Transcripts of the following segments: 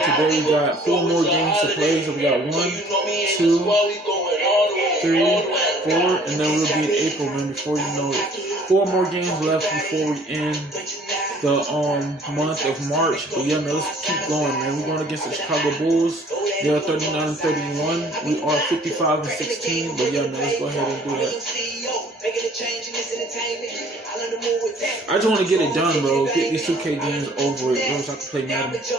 Today we got 4 more games to play. So we got 1, 2, 3, 4, and then we'll be in April, man, before you know it. 4 more games left before we end the month of March. But yeah, man, let's keep going, man. We're going against the Chicago Bulls. They are 39-31. We are 55-16. But yeah, man, let's go ahead and do that. I just want to get it done, bro. Get these 2K games over it, bro, so I can play Madden. So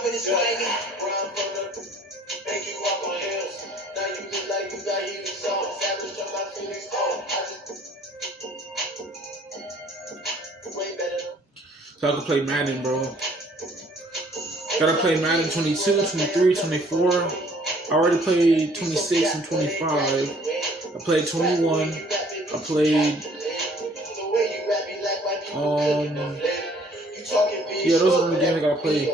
I can play Madden, bro. Gotta play Madden 22, 23, 24. I already played 26 and 25. I played 21. I played yeah, those are the games I gotta play.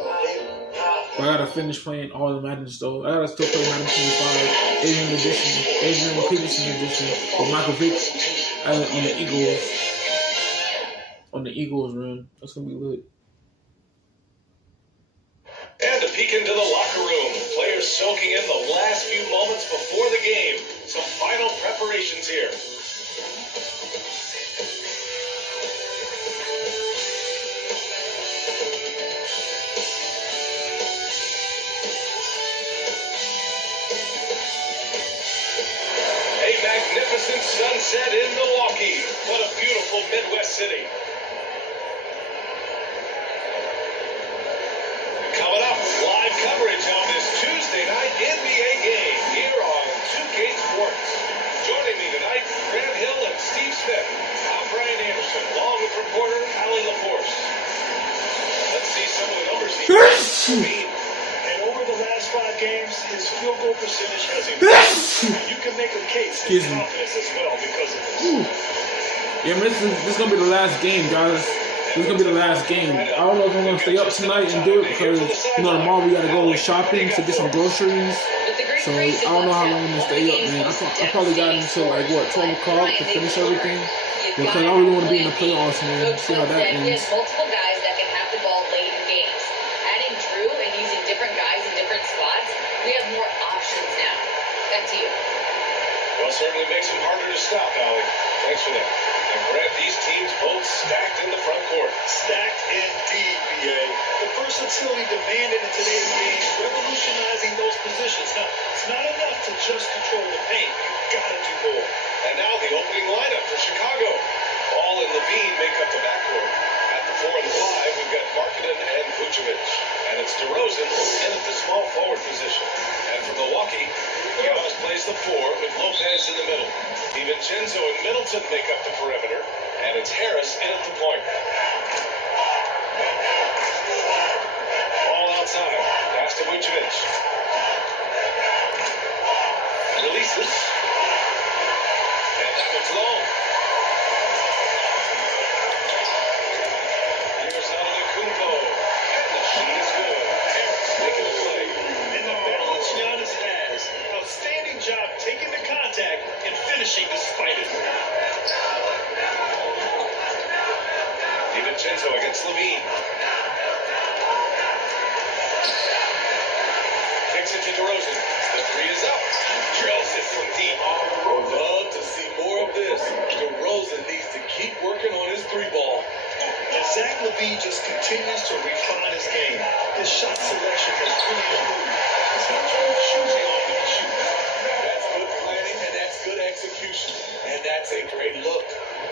But I gotta finish playing all the Maddens though. I gotta still play Madden 25, Adrian Peterson edition with Michael Vick on the Eagles. On the Eagles, man. That's gonna be lit. And a peek into the locker room. Players soaking in the last few moments before the game. Some final preparations here. A magnificent sunset in Milwaukee. What a beautiful Midwest city. Coming up, live coverage on this Tuesday night NBA game here on 2K Sports. Joining me tonight, Grant Hill and Steve Smith. I'm Brian Anderson, along with reporter Allie LaForce. Let's see some of the numbers here. And over the last 5 games, his field goal percentage has improved. You can make a case for confidence as well because of this. Yeah, man, this is gonna be the last game, guys. This is gonna be the last game. I don't know if I'm gonna stay up tonight and do it because tomorrow we gotta go shopping to get some groceries. So I don't know how long I'm gonna stay up, man. I probably got until like 12 o'clock to finish everything because I really want to be in the playoffs, man. See how that ends. Multiple guys that can have the ball late in games. Adding Drew and using different guys in different spots, we have more options now. Back to you. Well, certainly makes them harder to stop, Allie. Thanks for that. And Grant, these teams both stacked in the front court. Stacked indeed, BA. The versatility demanded in today's game, revolutionizing those positions. Now, it's not enough to just control the paint. You've got to do more. And now the opening lineup for Chicago. Ball and Levine make up the backcourt. At the 4 and 5, we've got Markkanen and Vucevic. And it's DeRozan in at the small forward position. And for Milwaukee, Giannis plays the 4 with Lopez in the middle. DiVincenzo and Middleton make up the perimeter. And it's Harris in at the point. Ball outside. Pass to Vucevic. Releases. And that one's long. Here's Antetokounmpo. And the shot is good. Harris making a play. And the balance Giannis has. Outstanding job taking the contact and finishing despite it. DiVincenzo against Levine. Kicks it to DeRozan. The 3 is up. Drills it from deep. Would love to see more of this. DeRozan needs to keep working on his 3-ball. And Zach LaVine just continues to refine his game. His shot selection has really improved. He's not too choosy on when he shoots. That's good planning and that's good execution. And that's a great look.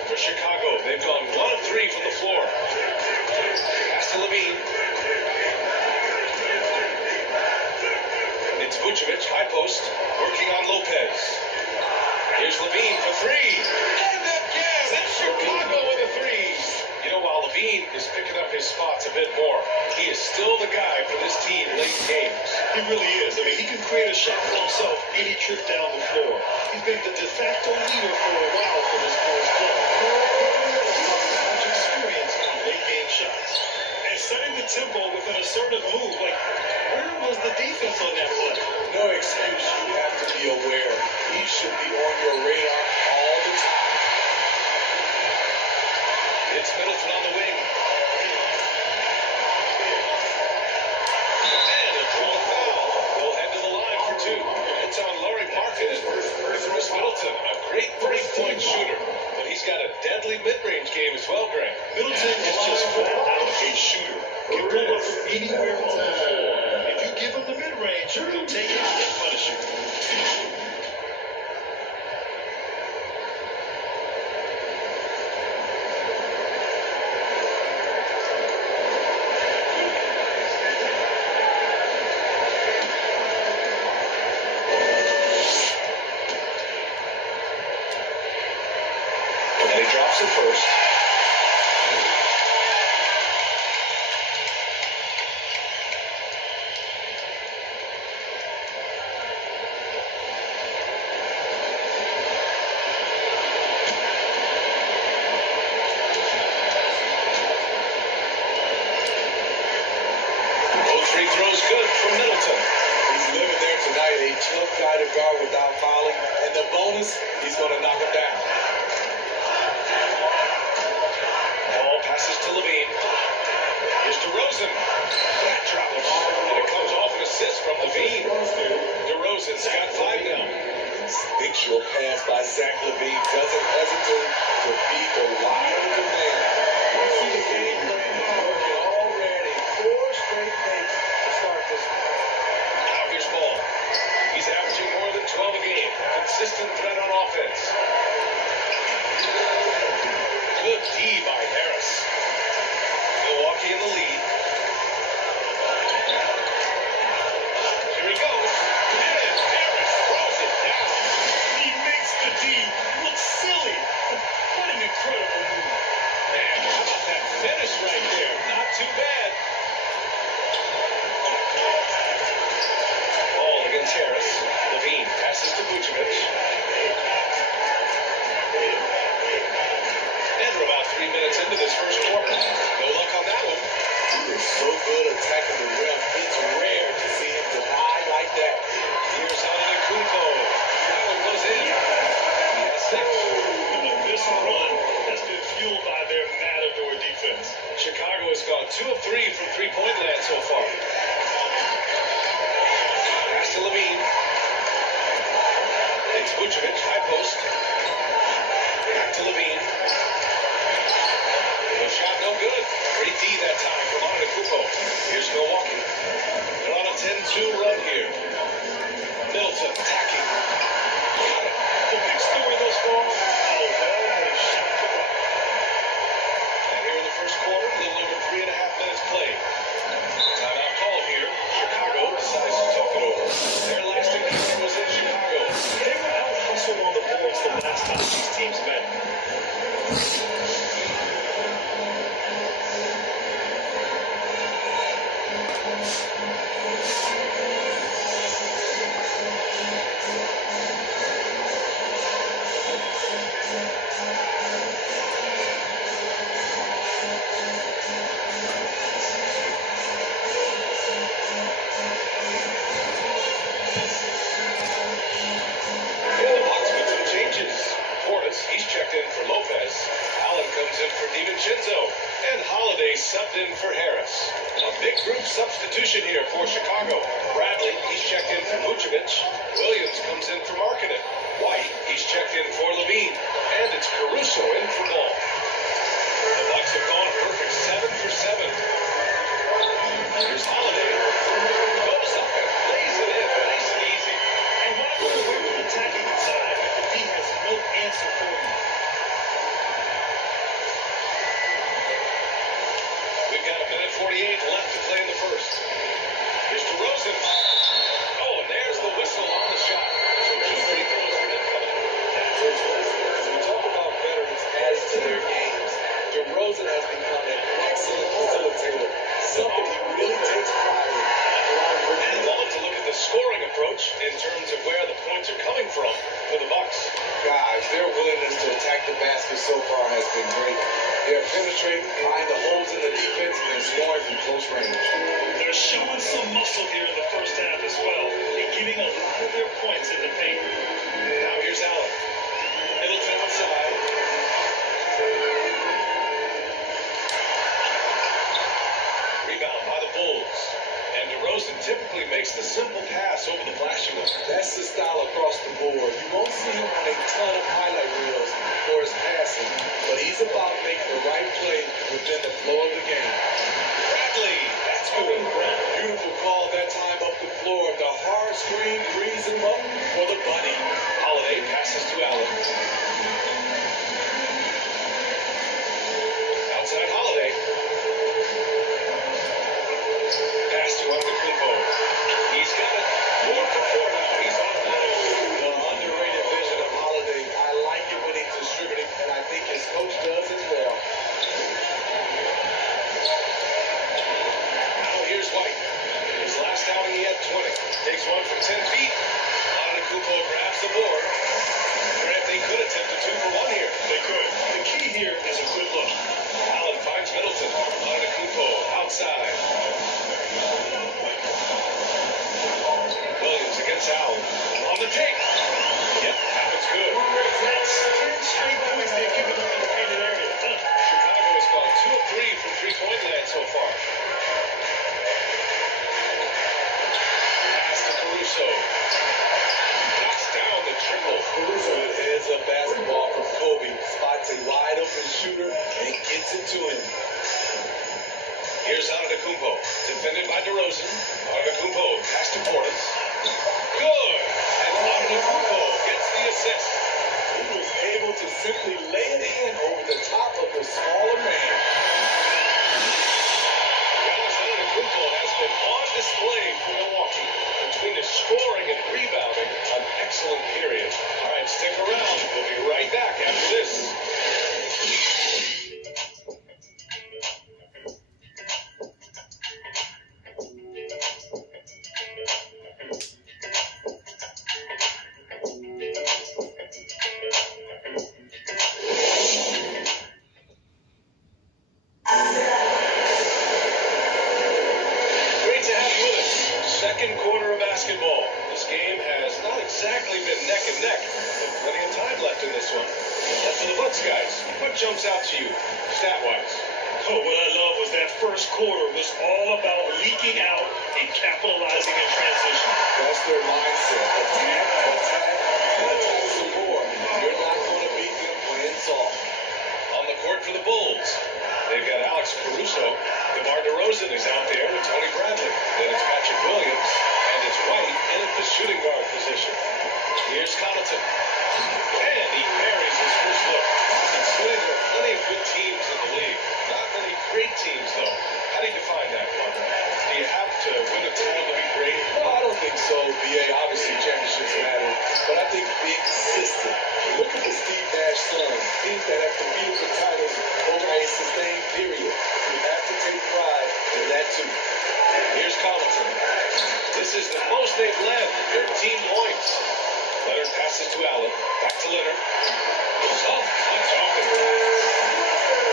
For Chicago, they've gone 1 of 3 from the floor. Pass to Levine. It's Vucevic, high post, working on Lopez. Here's Levine for 3. And again, it's Chicago with a 3. You know, while Levine is picking up his spots a bit more, he is still the guy for this team late games. He really is. I mean, he can create a shot for himself any trip down the floor. He's been the de facto leader for a while for this Bulls club. Much experience on late game shots. And setting the tempo with an assertive move. Like, where was the defense on that play? No excuse. You have to be aware. He should be on your radar all the time. It's Middleton on the wing. And a draw foul. Sure, he'll take it and punish you. And he drops it first. Both free throws good from Middleton. He's living there tonight. A tough guy to guard without fouling. And the bonus, he's going to knock him down. Ball passes to Levine. Here's DeRozan. That drop. And it comes off an assist from Levine. DeRozan's got 5 now. Instinctual pass by Zach Levine. Doesn't hesitate to beat the wide open man. You see the game plan working already. 4 straight makes to start this one. Now here's Ball. He's averaging more than 12 a game. Consistent threat on offense. Good D by Harris. Milwaukee in the lead. Here he goes. And Harris throws it down. He makes the D look silly. What an incredible move. Man, how about that finish right there? Not too bad. Ball against Harris. Levine passes to Vucevic. And we're about 3 minutes into this first quarter. No luck on that one. He is so good attacking the rim. It's rare to see him deny like that. Here's Antetokounmpo. That one goes in. He has 6. This run has been fueled by their matador defense. Chicago has gone 2 of 3 from three-point land so far. Pass to Levine. It's Vucevic, high post. Back to Levine. No shot, no good. Great D that time from Antetokounmpo. Here's Milwaukee. They're on a 10-2 run here. Middleton attacking. Got it. The big story thus far, how well they shot the rock. And here in the first quarter, a little over 3.5 minutes played. Timeout call here. Chicago decides to talk it over. Their last encounter was in Chicago. They were out hustled on the boards the last time these teams met. In the box with some changes. Portis, he's checked in for Lopez. Allen comes in for DiVincenzo. And Holiday subbed in for Harris. A big group substitution here for Chicago. Bradley, he's checked in for Vucevic. Williams comes in for Markkanen. White, he's checked in for Levine. And it's Caruso in for Ball. The Bucks have gone a perfect 7 for 7. Here's Holiday. Goes up and lays it in. Nice and easy. And why go away from attacking inside if the D has no answer for you? We've got 1:48 left to play in the first. Here's DeRozan. Oh, and there's the whistle on the shot. So 2 free throws for him coming. That's it. We talk about veterans adding to their games. DeRozan has become an excellent facilitator. Something he really takes pride in. And want to look at the scoring approach in terms of where the points are coming from for the Bucks. Guys, their willingness to attack the basket so far has been great. They're penetrating, find the holes in the defense, and scoring from close range. They're showing some muscle here in the first half as well, and getting a lot of their points in the paint. Now here's Allen. Middleton outside. Rebound by the Bulls. And DeRozan typically makes the simple pass over the flashing one. That's the style across the board. You won't see him on a ton of highlight reels for his passing, but he's about making the right play within the flow of the game. Bradley, that's good. Beautiful call that time up the floor. The heart screen frees him up for the bunny. Holiday passes to Allen. Outside Holiday. Pass to Antetokounmpo. He's got it. 4 for 4 now. He's off the line. The underrated vision of Holiday. I like it when he's distributing, and I think his coach does as well. Now here's White. His last outing he had 20. Takes one from 10 feet. Antetokounmpo grabs the board. Grant, they could attempt a 2 for 1 here. They could. The key here is a good look. Allen finds Middleton. Antetokounmpo outside. Williams against Allen. On the take. Yep, happens good. That's 10 straight points they've given up in the painted area. Chicago has gone 2 of 3 from three-point land so far. Pass to Caruso. Knocks down the triple. Good heads up basketball from Kobe. Spots a wide open shooter and gets it to him. Here's Antetokounmpo, defended by DeRozan. Antetokounmpo, pass to Portis. Good! And Antetokounmpo gets the assist. He was able to simply lay it in over the top of the smaller man. Giannis Antetokounmpo has been on display for Milwaukee. Between his scoring and rebounding, an excellent period. All right, stick around. We'll be right back after this. Great to have you with us. Second quarter of basketball. This game has not exactly been neck and neck, but plenty of time left in this one. And for the Bucks guys, what jumps out to you, stat-wise? Oh, what I love was that first quarter was all about leaking out and capitalizing in transition. That's their mindset. Attack, attack, and attack some more. You're not going to beat them playing soft. On the court for the Bulls, they've got Alex Caruso. DeMar DeRozan is out there with Tony Bradley. Then it's Patrick Williams, and it's White in at the shooting guard position. Here's Connaughton. And he buries his first look. Considering there are plenty of good teams in the league. Not many great teams, though. How do you define that, Mark? Do you have to win a title to be great? No, I don't think so, BA. Obviously, championships matter. But I think being consistent. Look at the Steve Nash Suns, teams that have competed for titles over a sustained period. You have to take pride in that, too. Here's Connaughton. This is the most they've led. 13 points. Leonard passes to Allen. Back to Leonard. Soft touch off the glass.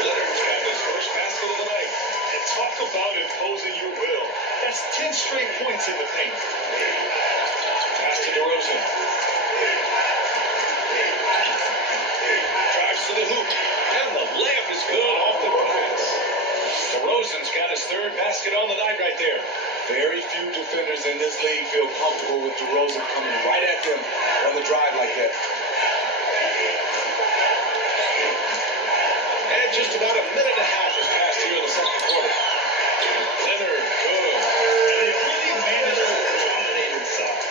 Leonard's got his first basket of the night. And talk about imposing your will. That's 10 straight points in the paint. Pass to DeRozan. Drives to the hoop. And the layup is good off the glass. DeRozan's got his third basket on the night right there. Very few defenders in this league feel comfortable with DeRozan coming right at them on the drive like that. And just about a minute and a half has passed here in the second quarter. Leonard, good. And they really managed to dominate inside.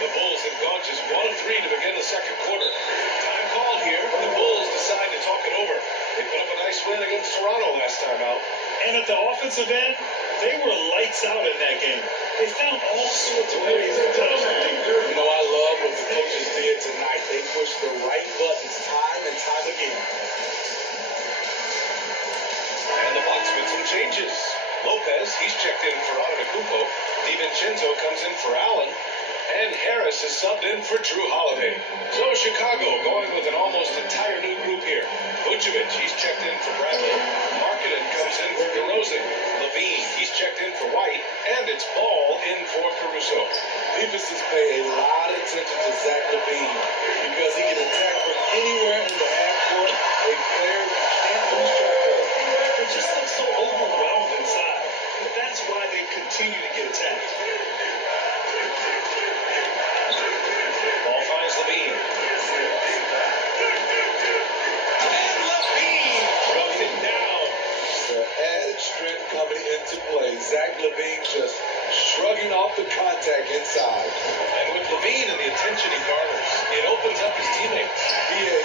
The Bulls have gone just 1 of 3 to begin the second quarter. Time called here. The Bulls decide to talk it over. They put up a nice win against Toronto last time out. And at the offensive end, they were lights out in that game. They found all sorts of ways to punish the team. You know, I love what the coaches did tonight. They pushed the right buttons time and time again. And the Bucks with some changes. Lopez, he's checked in for Antetokounmpo. DiVincenzo comes in for Allen. And Harris is subbed in for Drew Holiday. So Chicago going with an almost entire new group here. Vucevic, he's checked in for Bradley. Markkanen comes in for DeRozan. Levine, he's checked in for White. And it's Ball in for Caruso. Defenses pay a lot of attention to Zach LaVine because he can attack from anywhere in the half court. A player you can't lose track of. They just look so overwhelmed inside. But that's why they continue to get attacked. Ball finds Levine. And Levine drugs it down. The added strength coming into play. Zach LaVine just shrugging off the contact inside. And with Levine and the attention he garners, it opens up his teammates.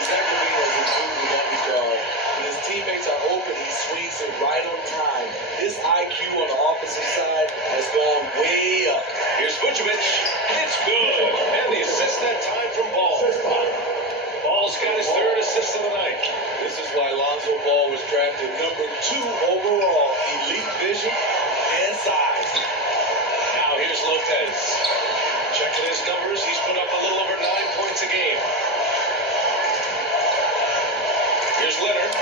Zach LaVine has improved in that regard. When his teammates are open, he swings it right on time. His IQ on the offensive side has gone way up. Here's Vucevic. It's good. And the assist that time from Ball. Ball's got his third assist of the night. This is why Lonzo Ball was drafted number 2 overall. Elite vision and size. Now here's Lopez. Checking his numbers, he's put up a little over 9 points a game. Here's Leonard.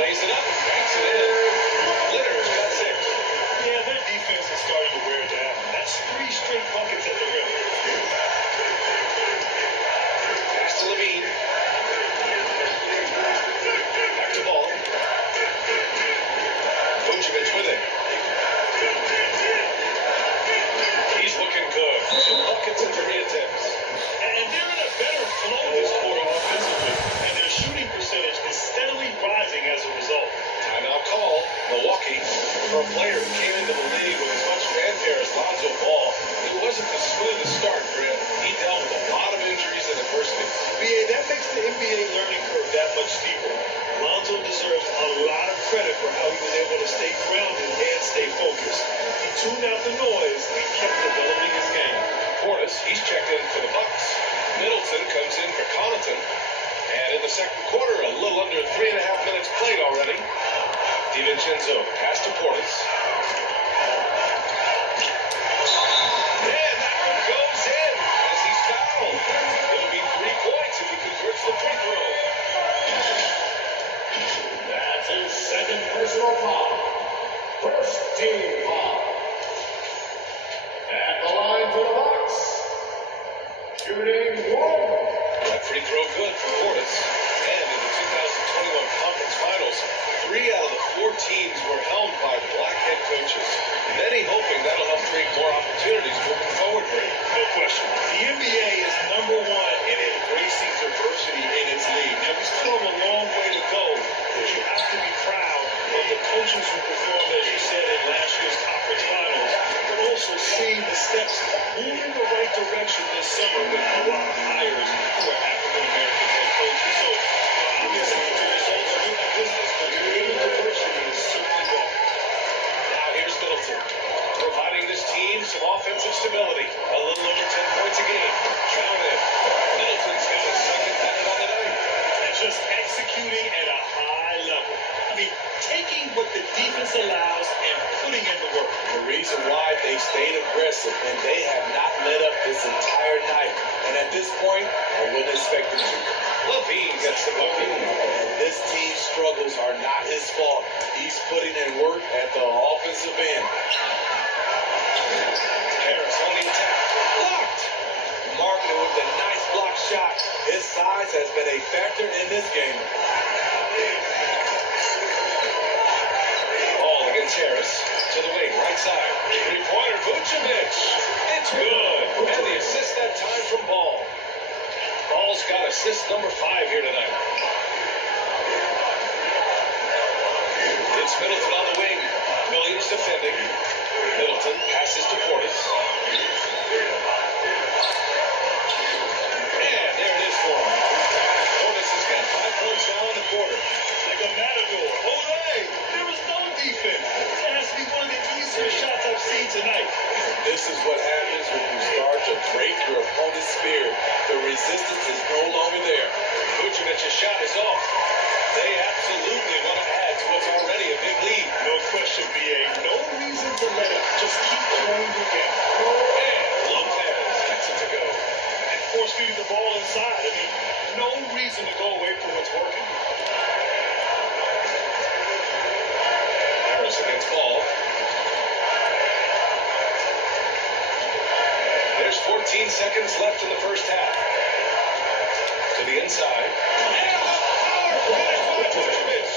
Lays it up, banks it in. Leonard's got 6. Yeah, their defense is starting to wear down. That's 3 straight buckets at the rim. Pass to Levine. Back to Ball. Vucevic with it. He's looking good. 2 buckets and 3 attempts. And they're in a better flow this quarter offensively. And their shooting percentage is steadily rising as a result. Timeout call. Milwaukee. For a player who came into the league with as much fanfare as Lonzo Ball, it wasn't the smoothest start for him. He dealt with a lot of injuries and adversity. BA, that makes the NBA learning curve that much steeper. Lonzo deserves a lot of credit for how he was able to stay grounded and stay focused. He tuned out the noise and kept developing his game. Portis, he's checked in for the Bucks. Middleton comes in for Connaughton. And in the second quarter, a little under 3.5 minutes played already. DiVincenzo, pass to Portis. And that one goes in as he's fouled. It'll be 3 points if he converts the free throw. That's his second personal foul. First team foul. At the line for the Bucks. Shooting 1. That free throw good for Portis. And in the 2021 Conference Finals, 3 out of the 4 teams were helmed by black head coaches. Many hoping that'll help create more opportunities moving forward, Brady. No question. The NBA is number 1 in embracing diversity in its league. Now, we still have a long way to go, but you have to be proud of the coaches who performed, as you said, in last year's conference finals, but also seeing the steps move in the right direction this summer with a lot of hires who are African-American head coaches. So, obviously, the results are good business, but creating diversity is certainly welcome. Now here's Middleton, providing this team some offensive stability. A little over 10 points a game. Count it. Middleton's got his second packet on the night. And just executing at a high level. I mean, taking what the defense allows and putting in the work. The reason why they stayed aggressive and they have not let up this entire night. And at this point, I wouldn't expect them to. Levine gets the bucket. And this team's struggles are not his fault. He's putting in work at the offensive end. Harris on the attack. Blocked. Marvin with a nice block shot. His size has been a factor in this game. Ball against Harris. To the wing, right side. 3-pointer, Vucevic. It's good. And the assist that time from Ball. Ball's got assist number 5 here tonight. It's Middleton on the wing. Williams defending. Middleton passes to Portis. And there it is for him. Portis has got 5 points now in the quarter. Like a matador. Olay! There was no defense. That has to be one of the easier shots I've seen tonight. This is what happens when you start to break your opponent's spirit. The resistance is no longer there. Vucevic's shot is off. They absolutely want to add to what's already a big lead. No question, BA. No reason to let it. Just keep throwing the game. And Lopez gets it to go. And force feeding the ball inside. I mean, no reason to go away from what's working. Harris against Ball. There's 14 seconds left in the first half. To the inside. And a power finish by Vucevic.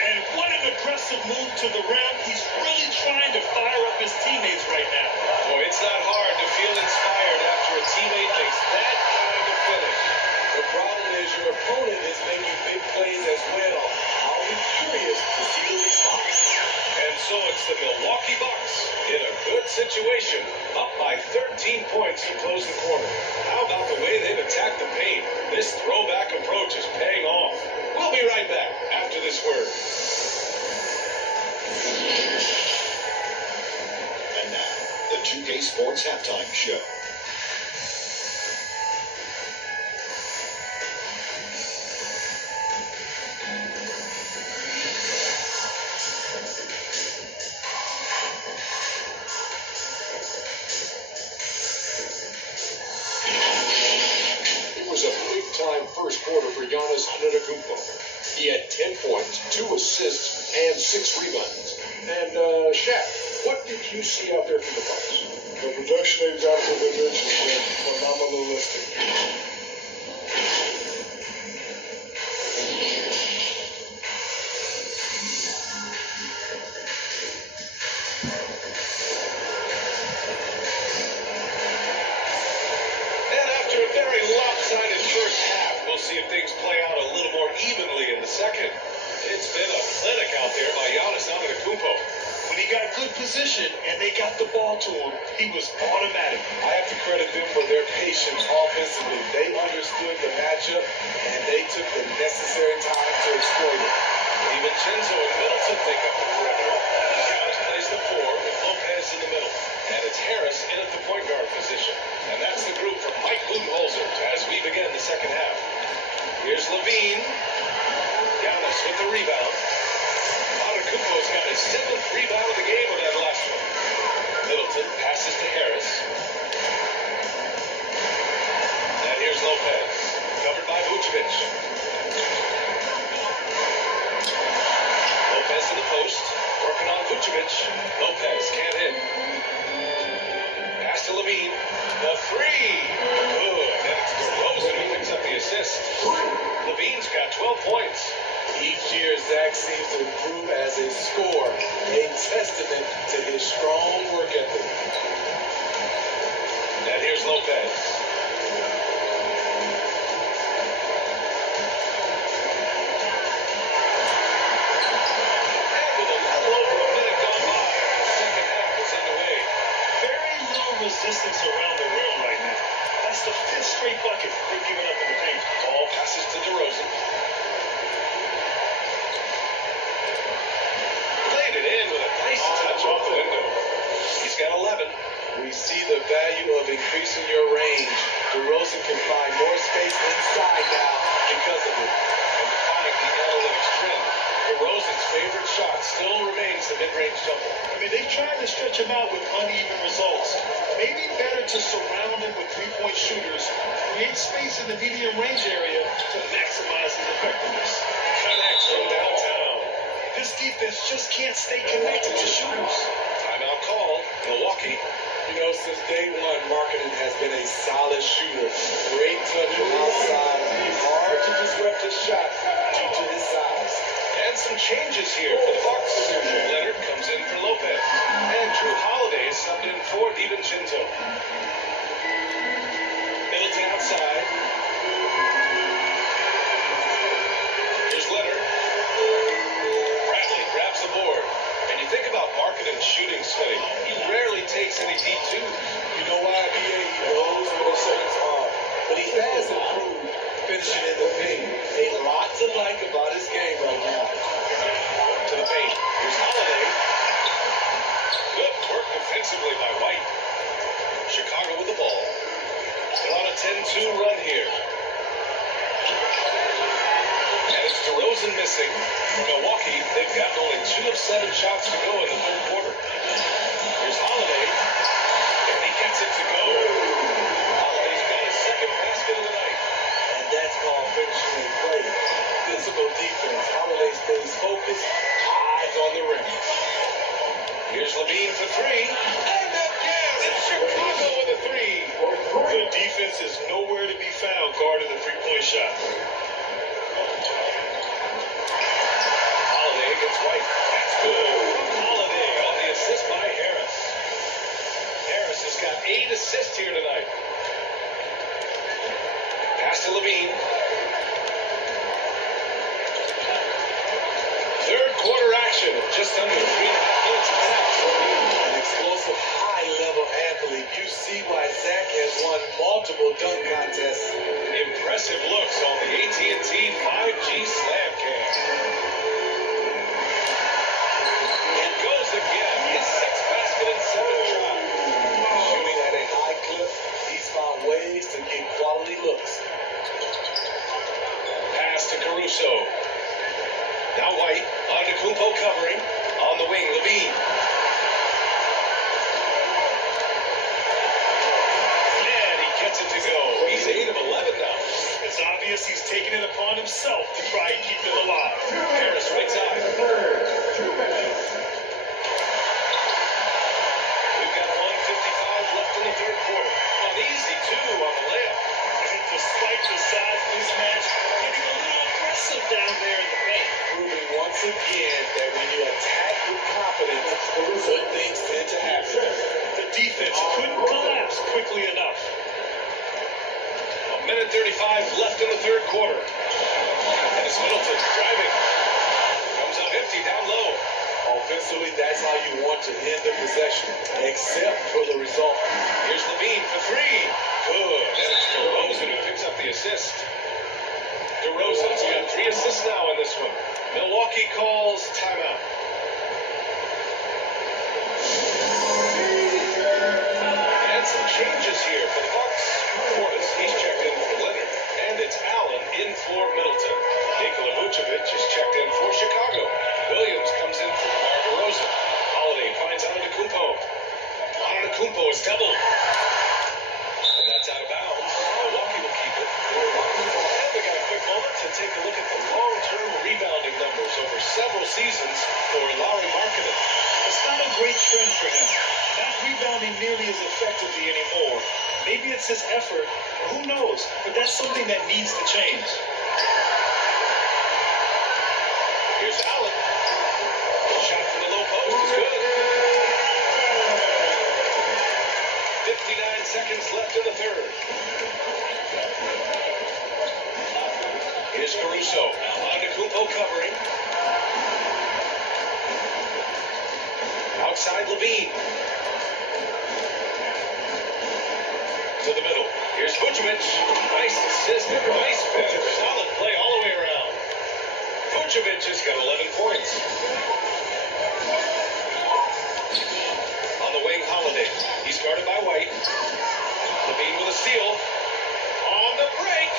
And what an aggressive move to the rim. He's really trying to fire up his teammates right now. Boy, it's not hard to feel inspired after a teammate makes that kind of finish. The problem is your opponent is making big plays as well. I'll be curious to see the response. And so it's the Milwaukee Bucks in a good good situation, up by 13 points to close the quarter. How about the way they've attacked the paint? This throwback approach is paying off. We'll be right back after this word. And now, the 2K Sports Halftime Show. It was a big-time first quarter for Giannis Antetokounmpo. He had 10 points, 2 assists, and 6 rebounds. And, Shaq, what did you see out there from the Bucks? The production they've got from the bench has been phenomenalistic. And after a very lopsided first half, we'll see if things play out a little more evenly in the second. It's been a clinic out there by Giannis Antetokounmpo. When he got good position and they got the ball to him, he was automatic. I have to credit them for their patience offensively. They understood the matchup, and they took the necessary time to exploit it. DiVincenzo and Middleton take up the perimeter. Giannis plays the 4 with Lopez in the middle. And it's Harris in at the point guard position. And that's the group from Mike Budenholzer as we begin the second half. Here's Levine. Giannis with the rebound. Antetokounmpo's got his 7th rebound of the game with that last one. Middleton passes to Harris. And here's Lopez, covered by Vucevic. Lopez to the post, working on Vucevic. Lopez can't hit. Pass to Levine. The 3. Good. And it's DeRozan who picks up the assist. Levine's got 12 points. Each year, Zach seems to improve as a scorer, a testament to his strong work ethic. And here's Lopez. And with a little over a minute gone by, the second half is underway. Very little resistance around the rim right now. That's the 5th straight bucket they've given up in the paint. Ball passes to DeRozan. Played it in with a nice touch off the window. He's got 11. We see the value of increasing your range. DeRozan can find more space inside now because of it. And defying the analytics trend, DeRozan's favorite shot still remains the mid-range jumper. I mean, they've tried to stretch him out with uneven results. Maybe better to surround him with three-point shooters, create space in the medium range area to maximize his effectiveness. Connects from downtown. This defense just can't stay connected to shooters. Timeout call. Milwaukee. You know, since day one, Markkanen has been a solid shooter. Great touch from outside. Hard to disrupt his shots due to his size. And some changes here for the Bucks. Leonard comes in for Lopez. And Drew Holiday is subbed in for DiVincenzo. Middleton outside. Here's Leonard. Bradley grabs the board. And you think about Markkanen's shooting study. He rarely takes any deep twos. You know why, BA? He knows where the shots are. But he has improved finishing in the paint. A lot to like about his game right now. To the paint. Here's Holiday. Good work defensively by White. Chicago with the ball. They're on a 10-2 run here. And it's DeRozan missing. For Milwaukee, they've gotten only 2 of 7 shots to go in the third quarter. Here's Holiday. And he gets it to go. Holiday's got his 2nd basket of the night. And that's called finishing in play. Physical defense. Holiday stays focused, eyes on the rim. Here's Levine for 3. And again, it's Chicago with a 3. The defense is nowhere to be found guarding the three-point shot. Holiday against White. That's good. Holiday on the assist by Harris. Harris has got 8 assists here tonight. Pass to Levine. Third quarter action. Just under 3.5 minutes passed. An explosive high see why Zach has won multiple dunk contests. Impressive looks on the AT&T 5G Slam Cam. It goes again. His sixth basket in 7 tries. Shooting at a high clip, he's found ways to get quality looks. Pass to Caruso. Now White. Antetokounmpo covering. On the wing, Levine. And he gets it to go. He's 8 of 11 now. It's obvious he's taking it upon himself to try and keep them alive. Harris right side. We've got 1:55 left in the third quarter. An easy 2 on the layup. And despite the size mismatch, getting a little aggressive down there in the paint. Proving once again that when you attack with confidence, good things tend to happen. The defense couldn't collapse quickly enough. A minute 35 left in the third quarter. And it's Middleton driving. Comes up empty down low. Offensively, that's how you want to end the possession, except for the result. Here's Levine for 3. Good. And it's DeRozan who picks up the assist. DeRozan's got 3 assists now in this one. Milwaukee calls timeout. And some changes here for the Bucks. Portis, he's checked in for Leonard. And it's Allen in for Middleton. Nikola Vucevic is checked in for Chicago. Williams comes in for DeRozan. Holiday finds Antetokounmpo. Antetokounmpo is doubled. And that's out of bounds. Milwaukee will keep it. And we got a quick moment to take a look at the long-term rebounding numbers over several seasons for Lauri Markkanen. It's not a great trend for him. Not rebounding nearly as effectively anymore. Maybe it's his effort. Who knows? But that's something that needs to change. Here's Allen. Shot from the low post is good. 59 seconds left in the third. Here's Caruso. Antetokounmpo covering. Outside Levine. To the middle. Here's Vucevic. Nice assist. Nice finish. Solid play all the way around. Vucevic has got 11 points. On the wing, Holiday. He's guarded by White. Levine with a steal. On the break.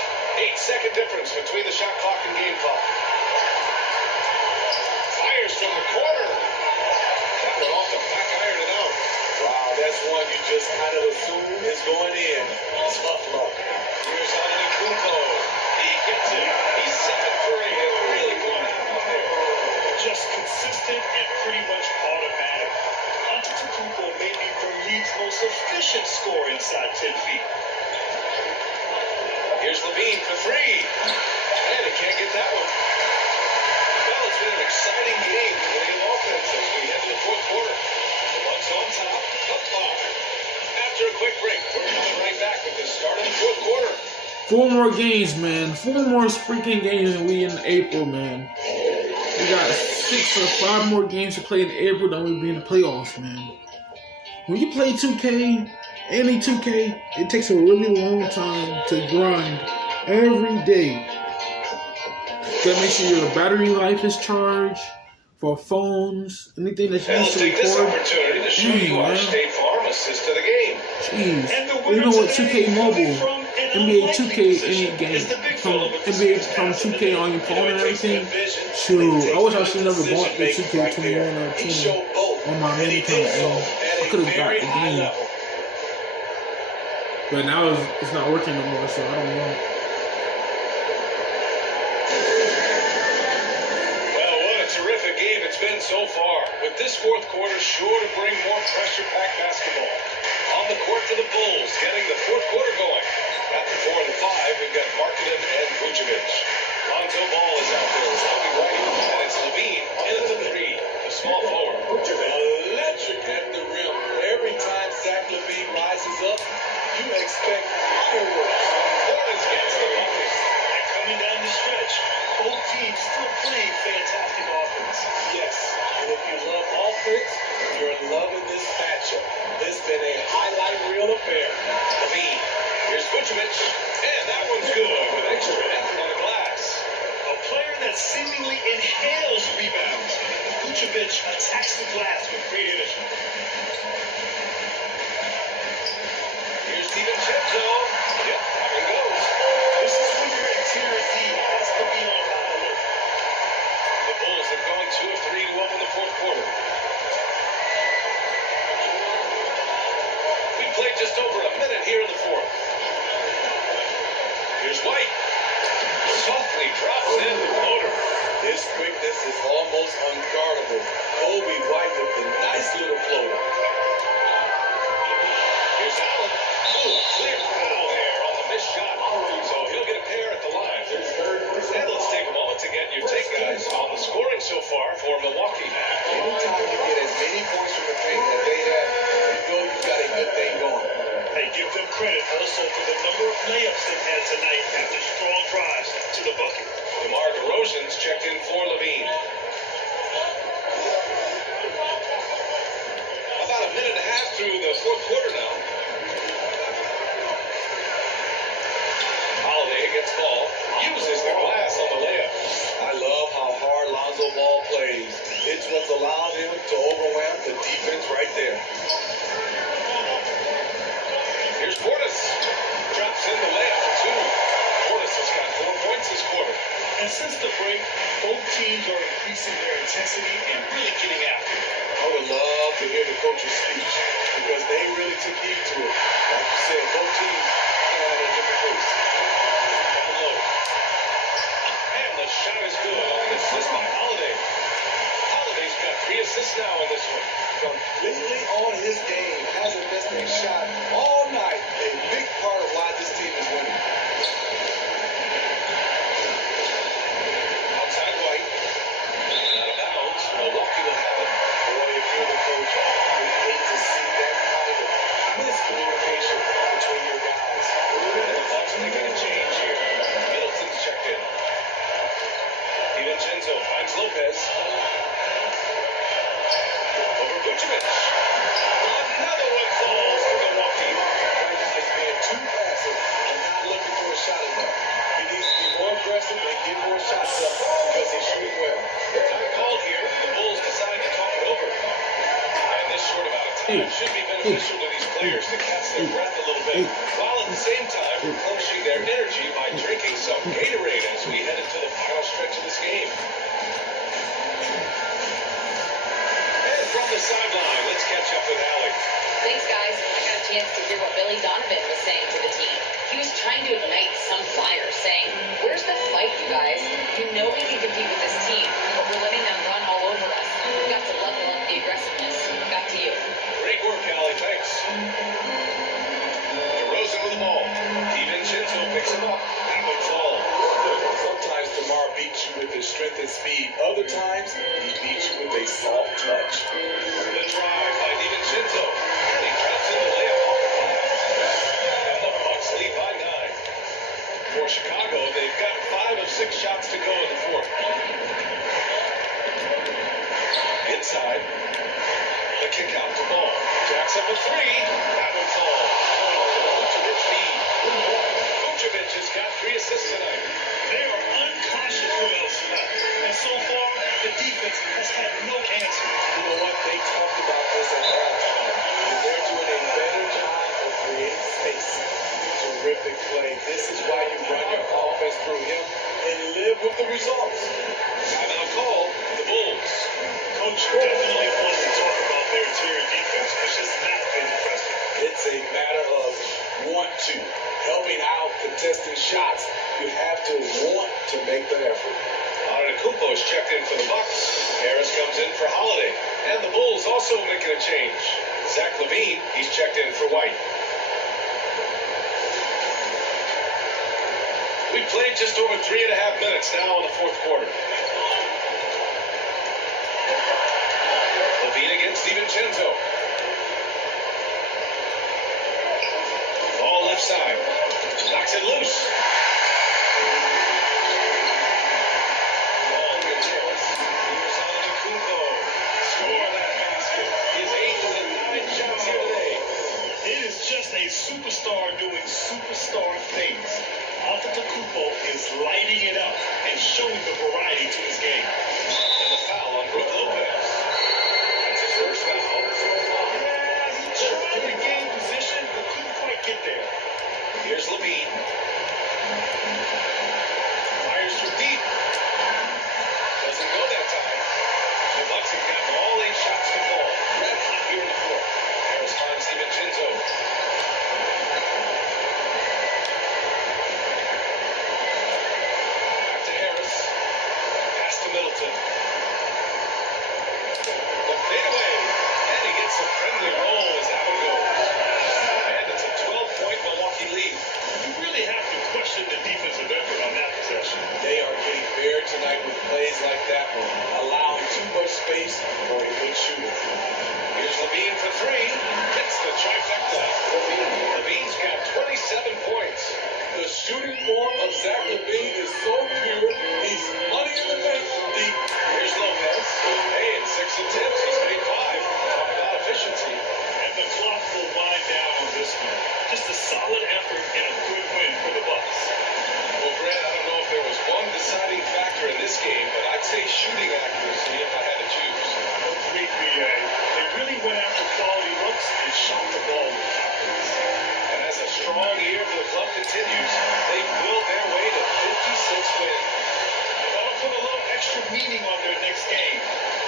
8-second difference between the shot clock and game clock. Fires from the corner. That one off the back iron and out. Wow, that's one you just kind of assume is going in. Tough luck. Here's Antetokounmpo. He gets it. He's 7 for 8. Really going out there. Just consistent and pretty much automatic. Antetokounmpo may be the league's most efficient scorer inside 10 feet. Here's Levine for 3. And he can't get that one. Well, it's been an exciting game for the offense as we head to the fourth quarter. The Bucks on top, up 5. After a quick break, we're coming right back with the start of the fourth quarter. 4 more games, man. 4 more freaking games than we in April, man. We got 6 or 5 more games to play in April than we be in the playoffs, man. When you play 2K, any 2K, it takes a really long time to grind every day. You gotta make sure your battery life is charged for phones, anything that you And use let's to take this record. opportunity to show you our State Farm assist to the game. Jeez. And the winner Even with today 2K coming Mobile, from an NBA unlikely 2K, position any game, is the big from fella with the NBA, six from passes 2K today. on your phone and everything. Vision, Shoot, I wish I should never decision bought the making 2K21 or He 20 showed both, on my and he main did account, so man. at I a could have got very the high game, level. but now it's not working no more, so I don't know. Well, what a terrific game it's been so far. With this fourth quarter sure to bring more pressure-packed basketball. On the court for the Bulls, getting the fourth quarter going. At the 4 and 5, we've got Markkanen and Vucevic. Lonzo Ball is out there. It's Bobby White, and it's Levine in at the 3. The small forward. Electric at the rim. Every time Zach LaVine rises up, you expect fireworks. Portis gets the bucket. And coming down the stretch, both teams still playing fantastic offense. Yes, and if you love offense, you're loving this matchup. It's been a highlight reel affair. White. Softly drops in the floater. His quickness is almost unguardable. Kobe White with a nice little floater. Here's Allen. Ooh, clear foul there on the missed shot. So he'll get a pair at the line. And let's take a moment to get your take, guys, on the scoring so far for Milwaukee. Anytime you get as many points from the paint as they have, you know you've got a good thing going. Hey, give them credit also for the number of layups they've had tonight after strong drives to the bucket. DeMar DeRozan's checked in for Levine. About a minute and a half through the fourth quarter now. Holiday gets ball, uses the glass on the layup. I love how hard Lonzo Ball plays. It's what's allowed him to overwhelm the defense right there. Here's Portis. Drops in the layup for two. Portis has got 4 points this quarter. And since the break, both teams are increasing their intensity and really getting after it. I would love to hear the coach's speech because they really took heed to it. Like you said, both teams are at a different pace. Down low. And the shot is good on the assist by Holiday. Holiday's got 3 assists now in this one. Completely on his game, hasn't missed a shot all night. A big part of why this team is winning. Outside White. Out of bounds. Milwaukee will have it. Boy, if you're the coach, you hate to see that kind of miscommunication between your guys. And the Bucks making a change here. Middleton's checked in. DiVincenzo finds Lopez. Over Vucevic. Another one falls for Milwaukee. Right now, he's being too passive and not looking for a shot enough. He needs to be more aggressive and get more shots up because he's shooting well. Time called here. The Bulls decide to talk it over. And this short amount of time should be beneficial to these players to catch their breath a little bit, while at the same time replenishing their energy by drinking some Gatorade as we head into the final stretch of this game. And from the sideline, let's catch up with Allie. Thanks, guys. I got a chance to hear what Billy Donovan was saying to the team. He was trying to ignite some fire, saying, "Where's the fight, you guys? You know we can compete with this team, but we're letting them run all over us. We've got to level up the aggressiveness." Back to you. Great work, Allie. Thanks. DeRozan with the ball. DiVincenzo picks him up. That one fall. Sometimes DeMar beats you with his strength and speed. Other times, he beats you with a soft touch. The drive by DiVincenzo. And he drops in the layup off the glass. And the Bucks lead by 9. For Chicago, they've got 5 of 6 shots to go in the fourth. Inside. The kick out to Ball. Jacks up a 3. That one falls. Vucevic lead. Vucevic has got 3 assists tonight. They are unconscious from outside. And so far, the defense has had no answer. You know what? They talked about this at halftime. And they're doing a better job of creating space. Terrific play. This is why you run your offense through him and live with the results. Timeout call. The Bulls. Coach definitely wants to talk about their interior defense. It's just not been impressive. It's a matter of want to. Helping out, contesting shots. You have to want to make the effort. Antetokounmpo is checked in for the Bucks. Harris comes in for Holiday. And the Bulls also making a change. Zach LaVine, he's checked in for White. We played just over 3.5 minutes now in the fourth quarter. LaVine against DiVincenzo. Ball left side. Knocks it loose. Ball gets Harris. Here's Antetokounmpo. Score that basket. His 8th of the 9 shots here today. It is just a superstar doing superstar things. Antetokounmpo is lighting it up and showing the variety to his game. And the foul on Brook Lopez. That's his first foul. Yeah, he tried to gain position, but couldn't quite get there. Here's LaVine. Fires from deep. Doesn't go that time. The Bucks have gotten all 8 shots to fall. Red hot here in the fourth. Harris finds DiVincenzo. Just a solid effort and a good win for the Bucks. Well, Grant, I don't know if there was one deciding factor in this game, but I'd say shooting accuracy if I had to choose. Agreed, B.A. They really went after quality looks and shot the ball with confidence. And as a strong year for the club continues, they've willed their way to 56 wins. That'll put a little extra meaning on their next game.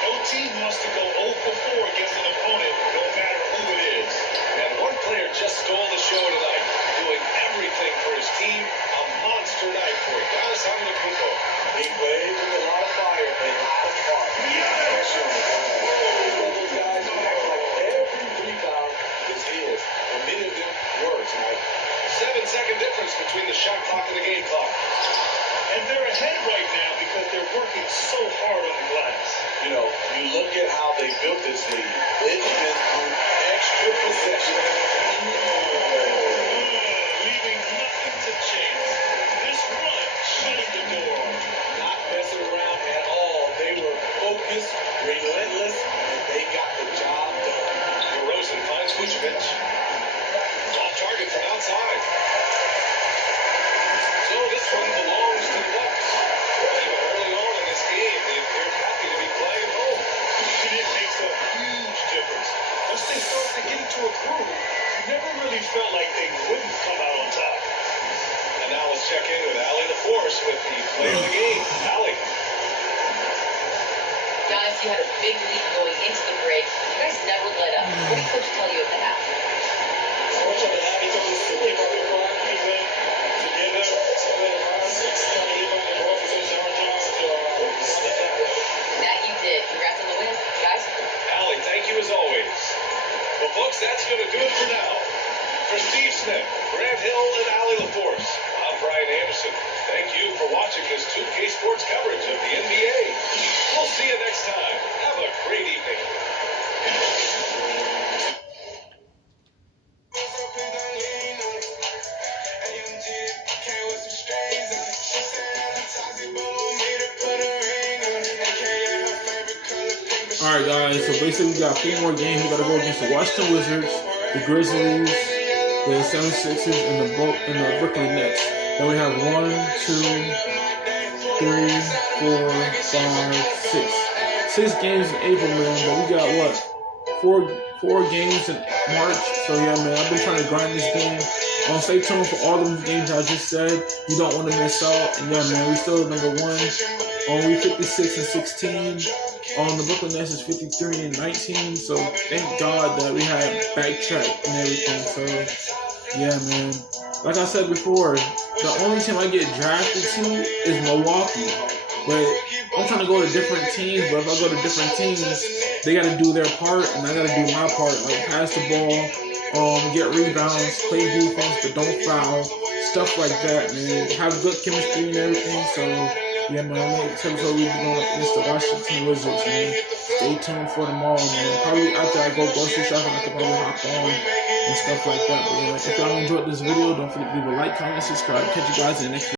No team wants to go 0 for 4 against an opponent, no matter who it is. And one player just stole the show tonight, doing everything for his team. A monster night for Giannis Antetokounmpo. He played with a lot of fire and a lot of heart. Especially on the glass. He's one of those guys who acts like every rebound is his. And many of them were tonight. 7-second difference between the shot clock and the game clock. And they're ahead right now because they're working so hard on the glass. You know, you look at how they built this league. It's been through extra possessions. Leaving nothing to chance. This run shutting the door on them. Not messing around at all. They were focused, relentless, and they got the job done. DeRozan finds Vucevic. Off target from outside. So this one belongs to the Bucks. Even early on in this game, they appeared happy to be playing home. And it makes a huge difference. Once they start to get into a groove, you never really felt like they wouldn't come out on top. And now let's check in with Allie LaForce with the play of the game. Allie. Giannis, you had a big lead going into the break. You guys never let up. What did Coach tell you at the half? That you did. Congrats on the win, guys. Allie, thank you as always. Well, folks, that's going to do it for now. For Steve Smith, Grant Hill, and Allie LaForce, I'm Brian Anderson. Thank you for watching this 2K Sports coverage of the NBA. We'll see you next time. Have a great evening. Alright guys, so basically we got 4 more games. We gotta go against the Washington Wizards, the Grizzlies, the 76ers, and the Brooklyn Nets. Then we have 1, 2, 3, 4, 5, 6. 6 games in April, man, but we got what? 4 games in March. So yeah, man, I've been trying to grind this game. Stay tuned for all those games I just said. You don't want to miss out. And yeah, man, we still number 1. We 56 and 16. The Brooklyn Nets is 53 and 19. So thank God that we had backtrack and everything. So yeah, man. Like I said before, the only team I get drafted to is Milwaukee. But I'm trying to go to different teams. But if I go to different teams, they got to do their part, and I got to do my part. Like pass the ball, get rebounds, play defense, but don't foul, stuff like that, man. Have good chemistry and everything. So yeah, man, I'm excited to be going against the Washington Wizards, man. Stay tuned for tomorrow, man. Probably after I go grocery shopping, I can probably hop on and stuff like that. But yeah, if y'all enjoyed this video, don't forget to leave a like, comment, subscribe. Catch you guys in the next video.